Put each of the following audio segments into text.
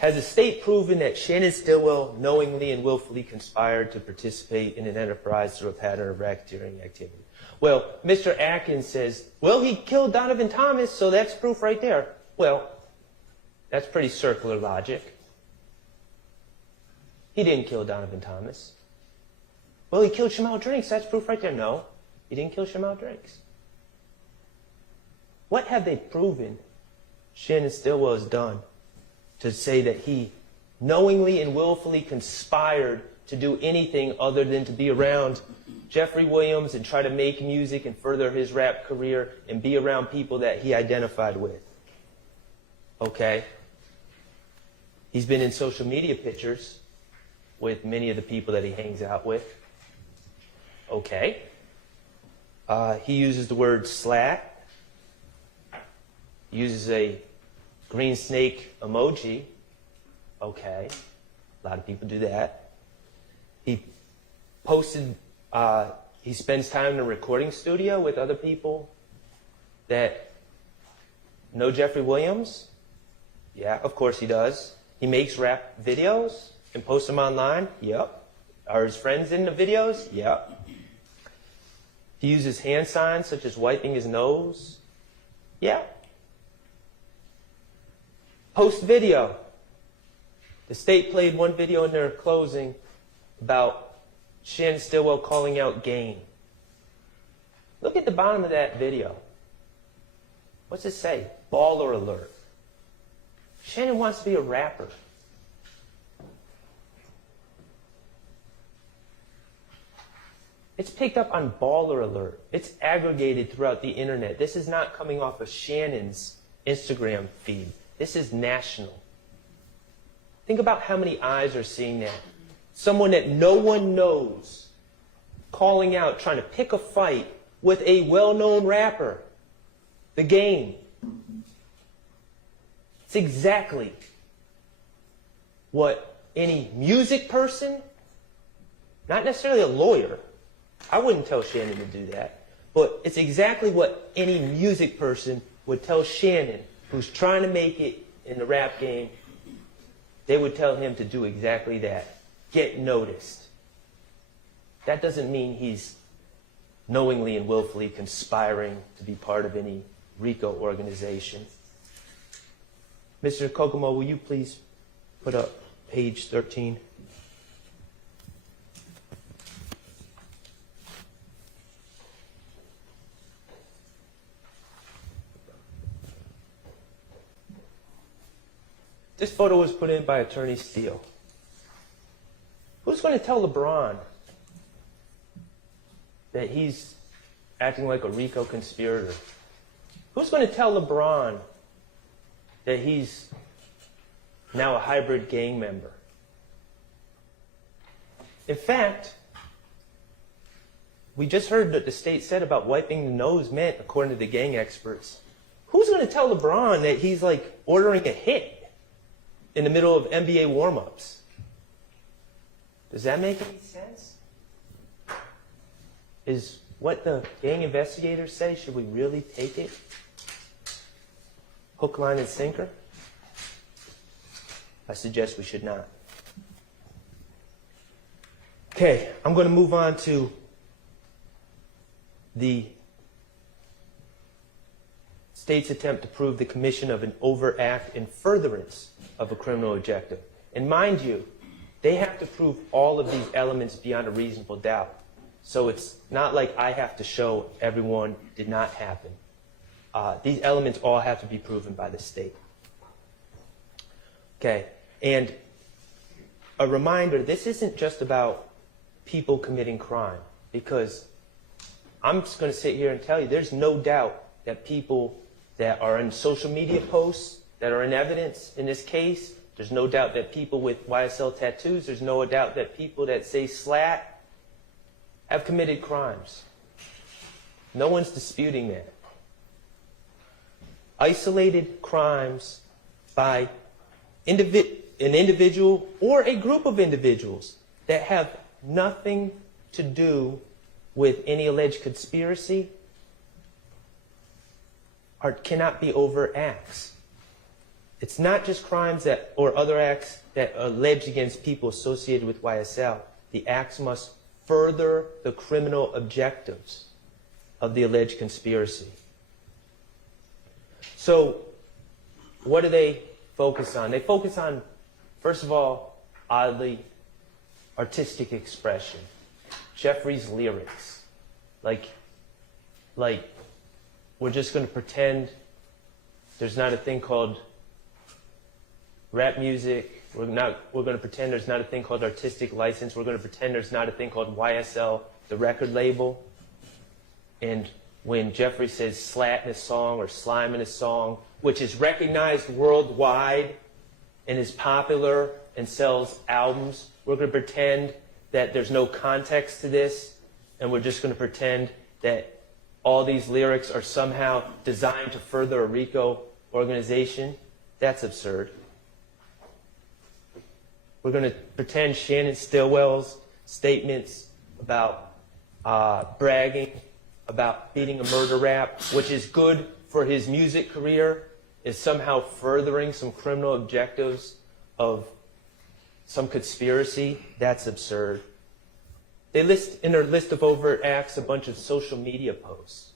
Has the state proven that Shannon Stillwell knowingly and willfully conspired to participate in an enterprise through a pattern of racketeering activity? Well, Mr. Atkins says, well, he killed Donovan Thomas, so that's proof right there. Well, that's pretty circular logic. He didn't kill Donovan Thomas. Well, he killed Shymel Drinks. That's proof right there. No, he didn't kill Shymel Drinks. What have they proven Shannon Stillwell has done to say that he knowingly and willfully conspired to do anything other than to be around Jeffrey Williams and try to make music and further his rap career and be around people that he identified with? Okay? He's been in social media pictures with many of the people that he hangs out with. Okay. He uses the word slat. Uses a green snake emoji. Okay. A lot of people do that. He posted, he spends time in a recording studio with other people that know Jeffrey Williams. Yeah, of course he does. He makes rap videos and posts them online. Yep. Are his friends in the videos? Yep. He uses hand signs such as wiping his nose. Yeah. Post video. The state played one video in their closing about Shannon Stillwell calling out game. Look at the bottom of that video. What's it say? Baller alert. Shannon wants to be a rapper. It's picked up on Baller Alert. It's aggregated throughout the internet. This is not coming off of Shannon's Instagram feed. This is national. Think about how many eyes are seeing that. Someone that no one knows calling out, trying to pick a fight with a well-known rapper. The Game. It's exactly what any music person, not necessarily a lawyer, I wouldn't tell Shannon to do that, but it's exactly what any music person would tell Shannon, who's trying to make it in the rap game. They would tell him to do exactly that. Get noticed. That doesn't mean he's knowingly and willfully conspiring to be part of any RICO organization. Mr. Kokomo, will you please put up page 13? This photo was put in by Attorney Steele. Who's going to tell Lebron that he's acting like a RICO conspirator? Who's going to tell Lebron that he's now a hybrid gang member? In fact, we just heard that the state said about wiping the nose meant, according to the gang experts. Who's going to tell LeBron that he's like ordering a hit in the middle of NBA warm-ups? Does that make any sense? Is what the gang investigators say, should we really take it? Hook, line, and sinker? I suggest we should not. Okay, I'm going to move on to the state's attempt to prove the commission of an overt act in furtherance of a criminal objective. And mind you, they have to prove all of these elements beyond a reasonable doubt. So it's not like I have to show everyone did not happen. These elements all have to be proven by the state. Okay, and a reminder, this isn't just about people committing crime, because I'm just going to sit here and tell you there's no doubt that people that are in social media posts that are in evidence in this case, there's no doubt that people with YSL tattoos, there's no doubt that people that say slat have committed crimes. No one's disputing that. Isolated crimes by an individual or a group of individuals that have nothing to do with any alleged conspiracy cannot be overt acts. It's not just crimes that, or other acts that are alleged against people associated with YSL. The acts must further the criminal objectives of the alleged conspiracy. So, what do they focus on? They focus on, first of all, oddly, artistic expression. Jeffrey's lyrics. Like, we're just going to pretend there's not a thing called rap music. We're going to pretend there's not a thing called artistic license. We're going to pretend there's not a thing called YSL, the record label. And when Jeffrey says slat in a song or slime in a song, which is recognized worldwide and is popular and sells albums, we're going to pretend that there's no context to this, and we're just going to pretend that all these lyrics are somehow designed to further a RICO organization. That's absurd. We're going to pretend Shannon Stillwell's statements about bragging, about beating a murder rap, which is good for his music career, is somehow furthering some criminal objectives of some conspiracy. That's absurd. They list in their list of overt acts a bunch of social media posts.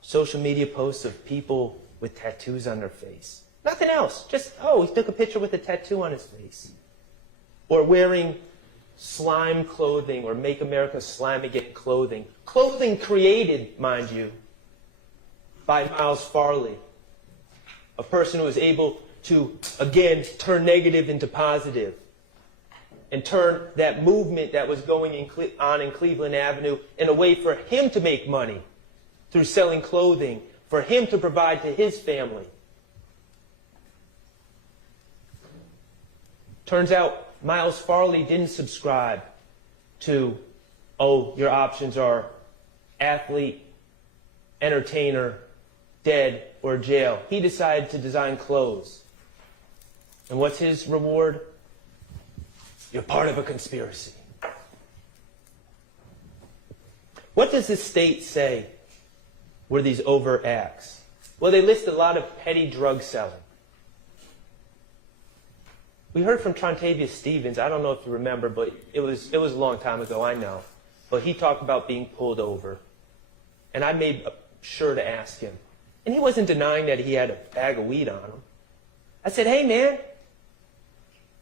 Social media posts of people with tattoos on their face. Nothing else. Just, oh, he took a picture with a tattoo on his face. Or wearing slime clothing or Make America Slime Again clothing. Clothing created, mind you, by Miles Farley. A person who was able to, again, turn negative into positive. And turn that movement that was going on in Cleveland Avenue in a way for him to make money through selling clothing, for him to provide to his family. Turns out Miles Farley didn't subscribe to, oh, your options are athlete, entertainer, dead, or jail. He decided to design clothes. And what's his reward? You're part of a conspiracy. What does the state say were these overt acts? Well, they list a lot of petty drug selling. We heard from Trontavia Stevens. I don't know if you remember, but it was a long time ago, I know. But he talked about being pulled over. And I made sure to ask him. And he wasn't denying that he had a bag of weed on him. I said, hey, man,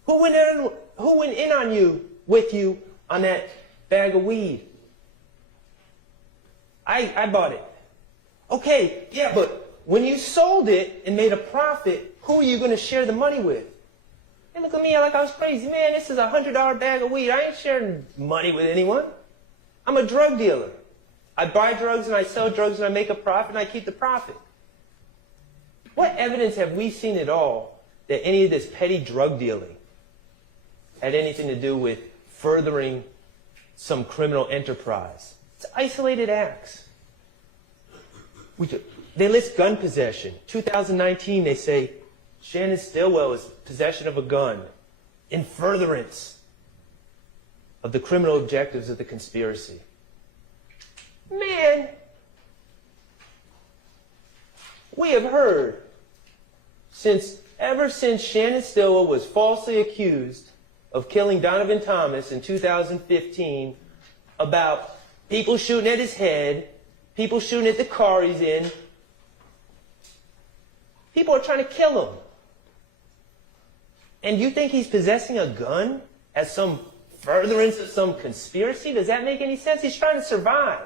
who went in on you, with you, on that bag of weed? I bought it. Okay, yeah, but when you sold it and made a profit, who are you going to share the money with? And look at me like I was crazy. Man, this is a $100 bag of weed. I ain't sharing money with anyone. I'm a drug dealer. I buy drugs and I sell drugs and I make a profit and I keep the profit. What evidence have we seen at all that any of this petty drug dealing had anything to do with furthering some criminal enterprise? It's isolated acts. They list gun possession. 2019, they say Shannon Stillwell is possession of a gun in furtherance of the criminal objectives of the conspiracy. Man, we have heard ever since Shannon Stillwell was falsely accused of killing Donovan Thomas in 2015 about people shooting at his head, people shooting at the car he's in. People are trying to kill him. And you think he's possessing a gun as some furtherance of some conspiracy? Does that make any sense? He's trying to survive.